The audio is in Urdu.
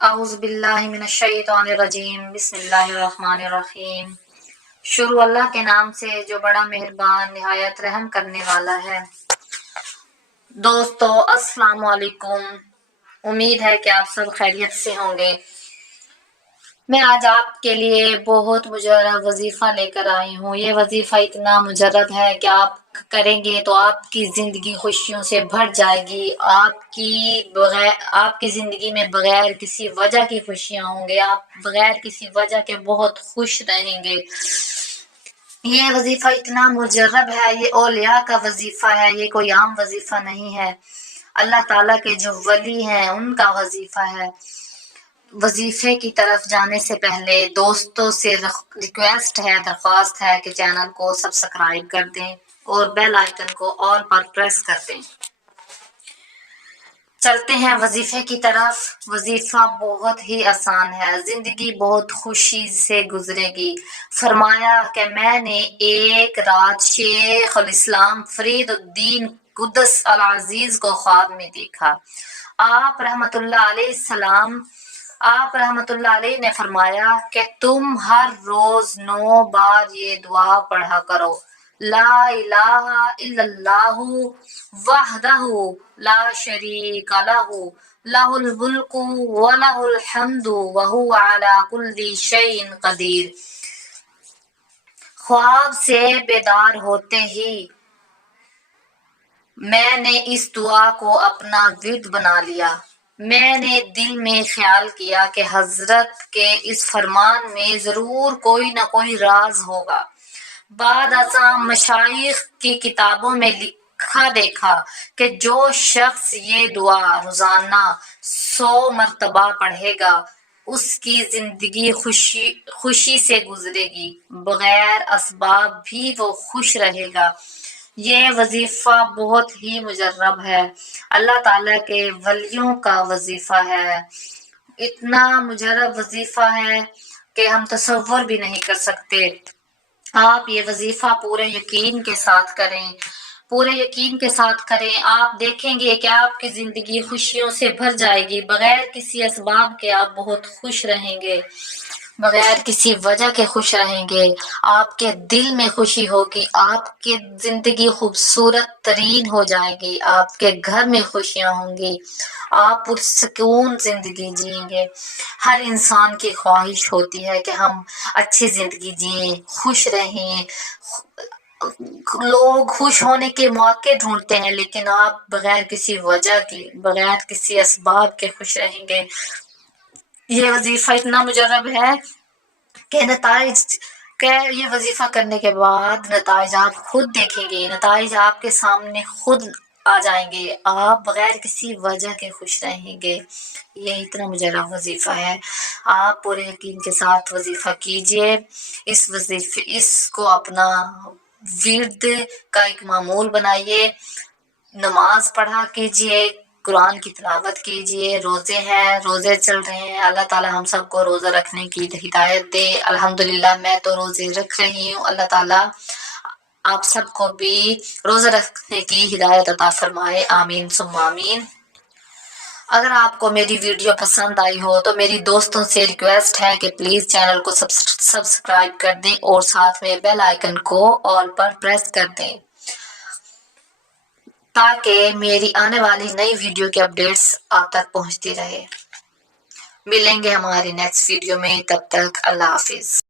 اعوذ باللہ من الشیطان الرجیم، بسم اللہ الرحمن الرحیم۔ شروع اللہ کے نام سے جو بڑا مہربان نہایت رحم کرنے والا ہے۔ دوستو السلام علیکم، امید ہے کہ آپ سب خیریت سے ہوں گے۔ میں آج آپ کے لیے بہت مجرب وظیفہ لے کر آئی ہوں۔ یہ وظیفہ اتنا مجرب ہے کہ آپ کریں گے تو آپ کی زندگی خوشیوں سے بھر جائے گی۔ آپ کی زندگی میں بغیر کسی وجہ کی خوشیاں ہوں گے، آپ بغیر کسی وجہ کے بہت خوش رہیں گے۔ یہ وظیفہ اتنا مجرب ہے، یہ اولیاء کا وظیفہ ہے، یہ کوئی عام وظیفہ نہیں ہے۔ اللہ تعالیٰ کے جو ولی ہیں ان کا وظیفہ ہے۔ وظیفے کی طرف جانے سے پہلے دوستوں سے ریکویسٹ ہے، درخواست ہے کہ چینل کو سبسکرائب کر دیں اور بیل آئیکن کو آل پر پریس کر دیں۔ چلتے ہیں وظیفے کی طرف۔ وظیفہ بہت ہی آسان ہے، زندگی بہت خوشی سے گزرے گی۔ فرمایا کہ میں نے ایک رات شیخ الاسلام فرید الدین قدس العزیز کو خواب میں دیکھا۔ آپ رحمت اللہ علیہ نے فرمایا کہ تم ہر روز 9 بار یہ دعا پڑھا کرو: لا الہ الا اللہ وحدہ لا شریک لہ لہ الملک ولہ الحمد وہو علی کل شیء قدیر۔ خواب سے بیدار ہوتے ہی میں نے اس دعا کو اپنا ورد بنا لیا۔ میں نے دل میں خیال کیا کہ حضرت کے اس فرمان میں ضرور کوئی نہ کوئی راز ہوگا۔ بعد ازاں مشائخ کی کتابوں میں لکھا دیکھا کہ جو شخص یہ دعا روزانہ 100 مرتبہ پڑھے گا اس کی زندگی خوشی سے گزرے گی، بغیر اسباب بھی وہ خوش رہے گا۔ یہ وظیفہ بہت ہی مجرب ہے، اللہ تعالیٰ کے ولیوں کا وظیفہ ہے۔ اتنا مجرب وظیفہ ہے کہ ہم تصور بھی نہیں کر سکتے۔ آپ یہ وظیفہ پورے یقین کے ساتھ کریں، آپ دیکھیں گے کہ آپ کی زندگی خوشیوں سے بھر جائے گی، بغیر کسی اسباب کے آپ بہت خوش رہیں گے، بغیر کسی وجہ کے خوش رہیں گے۔ آپ کے دل میں خوشی ہوگی، آپ کی زندگی خوبصورت ترین ہو جائے گی، آپ کے گھر میں خوشیاں ہوں گی، آپ پرسکون زندگی جئیں گے۔ ہر انسان کی خواہش ہوتی ہے کہ ہم اچھی زندگی جئیں، خوش رہیں۔ لوگ خوش ہونے کے موقع ڈھونڈتے ہیں، لیکن آپ بغیر کسی وجہ کے، بغیر کسی اسباب کے خوش رہیں گے۔ یہ وظیفہ اتنا مجرب ہے کہ یہ وظیفہ کرنے کے بعد نتائج آپ خود دیکھیں گے، نتائج آپ کے سامنے خود آ جائیں گے، آپ بغیر کسی وجہ کے خوش رہیں گے۔ یہ اتنا مجرب وظیفہ ہے۔ آپ پورے یقین کے ساتھ وظیفہ کیجئے، اس کو اپنا ورد کا ایک معمول بنائیے، نماز پڑھا کیجئے، قرآن کی تلاوت کیجئے، روزے چل رہے ہیں، اللہ تعالی ہم سب کو روزہ رکھنے کی ہدایت دے۔ الحمدللہ میں تو روزے رکھ رہی ہوں، اللہ تعالی آپ سب کو بھی روزہ رکھنے کی ہدایت عطا فرمائے، آمین ثم آمین۔ اگر آپ کو میری ویڈیو پسند آئی ہو تو میری دوستوں سے ریکویسٹ ہے کہ پلیز چینل کو سبسکرائب کر دیں اور ساتھ میں بیل آئیکن کو آل پر پریس کر دیں تاکہ میری آنے والی نئی ویڈیو کی اپڈیٹس آپ تک پہنچتی رہے۔ ملیں گے ہماری نیکسٹ ویڈیو میں، تب تک اللہ حافظ۔